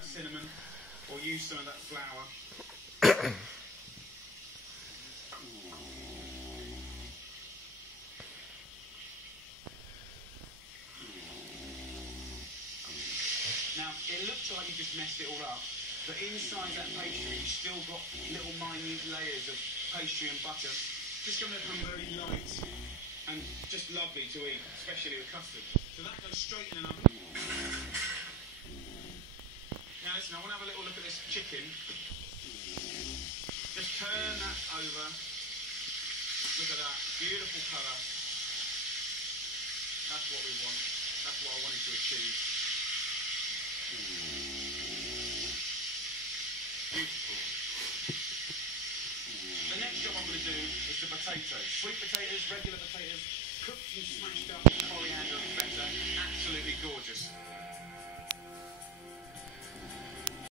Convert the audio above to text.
that cinnamon, or use some of that flour. Now, it looks like you just messed it all up, but inside that pastry, you've still got little minute layers of pastry and butter. Just going to become very light and just lovely to eat, especially with custard. So that goes straight in an oven. Now listen, I want to have a little look at this chicken. Just turn that over. Look at that, beautiful colour. That's what we want. That's what I wanted to achieve. Beautiful. The next job I'm going to do is the potatoes. Sweet potatoes, regular potatoes, cooked and smashed up with coriander and feta. Absolutely gorgeous.